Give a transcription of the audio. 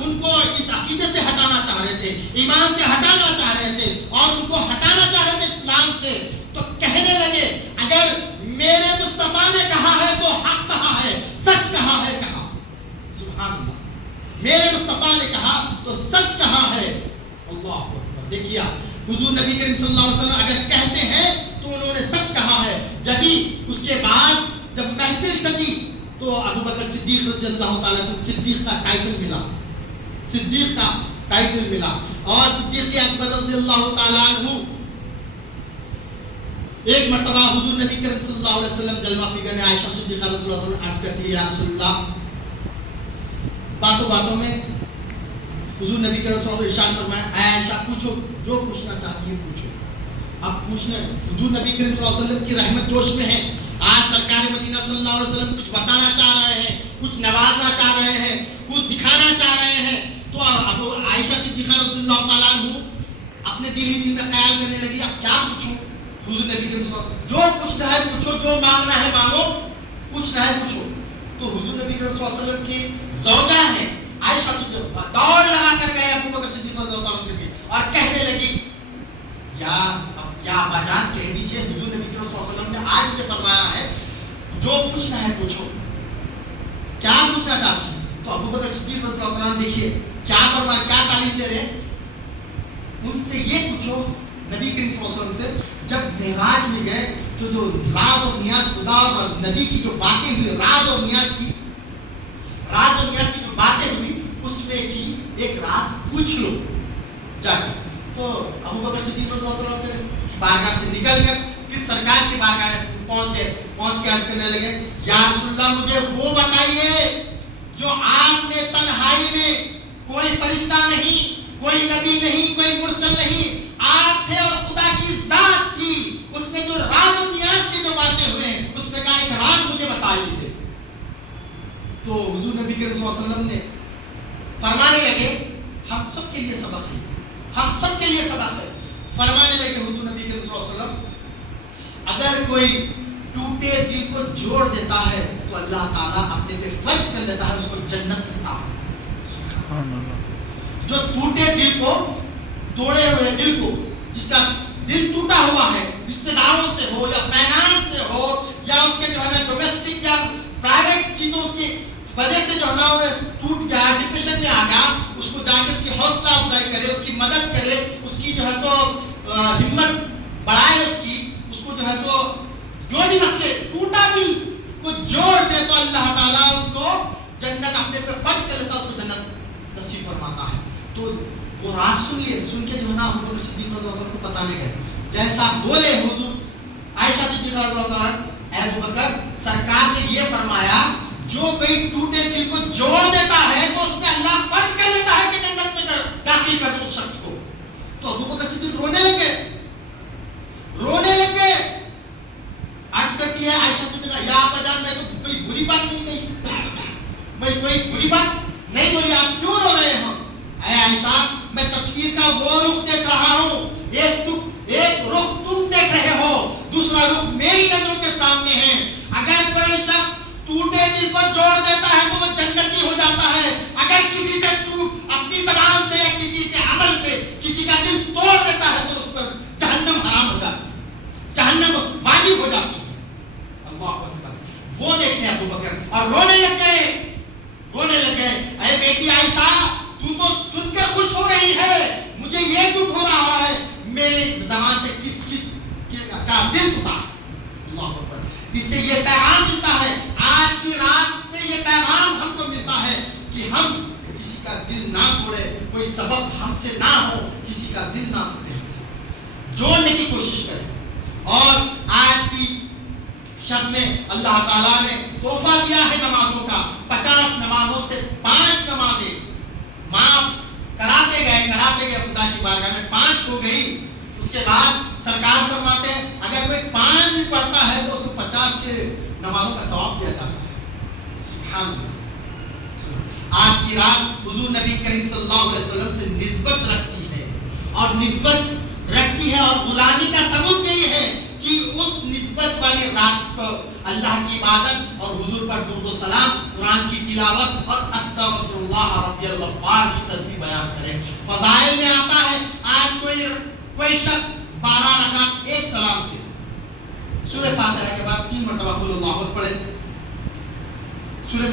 ان کو اس عقیدے سے ہٹانا چاہ رہے تھے، ایمان سے ہٹانا چاہ رہے تھے اور ان کو ہٹانا چاہ رہے تھے اسلام سے، تو کہنے لگے اگر میرے مصطفیٰ نے کہا ہے تو حق کہا ہے، سچ کہا ہے، کہا سبحان اللہ، میرے مصطفیٰ نے کہا تو سچ کہا ہے۔ اللہ اکبر، دیکھیے حضور نبی کریم صلی اللہ علیہ وسلم اگر کہتے ہیں تو انہوں نے سچ کہا ہے۔ جبھی اس کے بعد جب محفل سجی تو ابو بکر صدیق رضی اللہ تعالیٰ کو صدیق کا ٹائٹل ملا، صدیق کا ٹائٹل ملا، اور صدیق اکبر رضی اللہ تعالیٰ عنہ ایک مرتبہ حضور نبی کریم صلی اللہ علیہ وسلم جلوہ فگر نے عائشہ صدیقہ رضی اللہ عنہ عرض کرتی ہے یا رسول اللہ، باتوں باتوں میں حضور نبی کریم صلی اللہ علیہ وسلم ارشاد فرمایا اے عائشہ پوچھو جو پوچھنا چاہتی ہے پوچھو۔ اب پوچھنا، حضور نبی کریم صلی اللہ علیہ وسلم کی رحمت جوش میں ہے، آج سرکار مدینہ صلی اللہ علیہ وسلم کچھ بتانا چاہ رہے ہیں، کچھ نوازنا چاہ رہے ہیں، کچھ دکھانا چاہ رہے ہیں، تو اب عائشہ صدیقہ رضی اللہ تعالیٰ عنہ اپنے دل ہی دل میں خیال کرنے لگی اب کیا پوچھوں۔ حضور نبی کریم صلی اللہ علیہ وسلم جو پوچھنا ہے پوچھو، جو مانگنا ہے مانگو، پوچھنا ہے پوچھو۔ تو حضور نبی کریم صلی اللہ علیہ وسلم کی زوجہ ہے عائشہ صدیقہ دوڑ لگا کر گئے ابو بکر صدیق رضی اللہ عنہ کے اور کہنے لگی یا ابا جان کہہ دیجئے حضور نبی کریم صلی اللہ علیہ وسلم نے آج مجھے فرمایا ہے جو پوچھنا ہے پوچھو، کیا پوچھنا چاہتی ہیں؟ تو ابو بکر صدیق رضی اللہ عنہ دیکھیے کیا فرمایا، کیا تعلیم دے رہے ہیں، ان سے یہ پوچھو نبی کریم صلی اللہ علیہ وسلم سے جب معراج میں گئے تو جو راز اور نیاز خدا اور نبی کی جو باتیں ہوئی، راز اور نیاز کی جو باتیں ہوئی اس میں کی ایک راز پوچھ لو جا کے۔ تو ابو بکر صدیق رضی اللہ عنہ کی بارگاہ سے نکل کر پھر سرکار کی بارگاہ میں پہنچ کے عرض کرنے لگے یا رسول اللہ مجھے وہ بتائیے جو آپ نے تنہائی میں، کوئی فرشتہ نہیں، کوئی نبی نہیں، کوئی مرسل نہیں، آپ تھے اور خدا کی ذات تھی، اس میں جو راز و نیاز کی جو باتیں ہوئے ہیں اس میں کا ایک راز مجھے بتائیے دے۔ تو حضور نبی کریم صلی اللہ علیہ وسلم نے فرمانے لگے ہم سب کے لیے سبق ہے، ہم سب کے لیے سبق ہے۔ فرمانے لگے حضور نبی کریم صلی اللہ علیہ وسلم اگر کوئی ٹوٹے دل کو جوڑ دیتا ہے تو اللہ تعالیٰ اپنے پہ فرض کر لیتا ہے اس کو جنت عطا فرماتا ہے۔ جو ٹوٹے دل کو، توڑے ہوئے دل کو، جس کا دل ٹوٹا ہوا ہے رشتہ داروں سے ہو یا فائنانس سے ہو یا اس کے جو ہے نا ڈومیسٹک یا پرائیویٹ چیزوں کی وجہ سے جو ہے نا وہ ٹوٹ گیا، ڈپریشن میں آ گیا، اس کو جا کے اس کی حوصلہ افزائی کرے، اس کی مدد کرے، اس کی جو ہے تو ہمت بڑھائے، اس کو جو ہے تو جو بھی مسئلے ٹوٹا دل کو جوڑ دے تو اللہ تعالیٰ اس کو جنت اپنے پہ فرض کر لیتا، اس کو جنت نصیب فرماتا ہے۔ تو وہ راز سن کے جو ہے نا ابو بکر صدیق رضی اللہ عنہ کو بتانے گئے، جیسا بولے حضور عائشہ صدیقہ رضی اللہ عنہ، اے ابو بکر سرکار نے یہ فرمایا جو کوئی ٹوٹے دل کو جوڑ دیتا ہے تو اس میں اللہ فرض کر لیتا ہے کہ جنت میں داخل کر دو اس شخص کو۔ تو ابو بکر صدیق رونے لگے، عرض کرتی ہے عائشہ صدیقہ یا ابا جان میں تو کوئی بری بات نہیں کہی، میں کوئی بری بات نہیں بولی، آپ کیوں رو رہے ہیں؟ اے عائشہ میں تصویر کا وہ رخ دیکھ رہا ہوں، ایک رخ تم دیکھ رہے ہو، دوسرا رخ میری نظروں کے سامنے ہے۔ اگر کوئی شخص ٹوٹے دل کو جوڑ دیتا ہے تو وہ جنتی ہو جاتا ہے، اگر کسی سے اپنی زبان سے یا کسی سے عمل سے کسی کا دل توڑ دیتا ہے تو اس پر جہنم حرام ہو جاتی ہے، جہنم واجب ہو جاتی ہے۔ اللہ اکبر، وہ دیکھیں ابو بکر اور رونے لگ گئے، اے بیٹی عائشہ تو سن کر خوش ہو رہی ہے، مجھے یہ دکھ ہو رہا ہے میرے زبان سے کس کا دل ٹوٹا۔ اللہ اکبر، اس سے یہ پیغام ملتا ہے، آج کی رات سے یہ پیغام ہم کو ملتا ہے کہ ہم کسی کا دل نہ توڑے، کوئی سبب ہم سے نہ ہو، کسی کا دل نہ ٹوٹے، ہم سے جوڑنے کی کوشش کریں۔ اور آج کی شب میں اللہ تعالیٰ نے تحفہ دیا ہے نمازوں کا، 50 نمازوں سے 5 نمازیں معاف کراتے گئے خدا کی بارگاہ میں 5 ہو گئی۔ اس کے بعد سرکار فرماتے ہیں اگر کوئی 5 بھی پڑھتا ہے تو اس کو 50 کے نمازوں کا ثواب دیا جاتا ہے۔ سبحان اللہ، آج کی رات حضور نبی کریم صلی اللہ علیہ وسلم سے نسبت رکھتی ہے اور غلامی کا ثبوت یہی ہے کہ اس نسبت والی رات کو اللہ کی عبادت اور حضور پر درود و سلام، قرآن کی تلاوت اور استغفر اللہ ربی الغفار کی تسبیح بیان کرے۔ فضائل میں آتا ہے آج کوئی شخص 12 رکعت ایک سلام سے سورہ فاتحہ کے بعد 3 مرتبہ قل اللہ اکبر پڑھے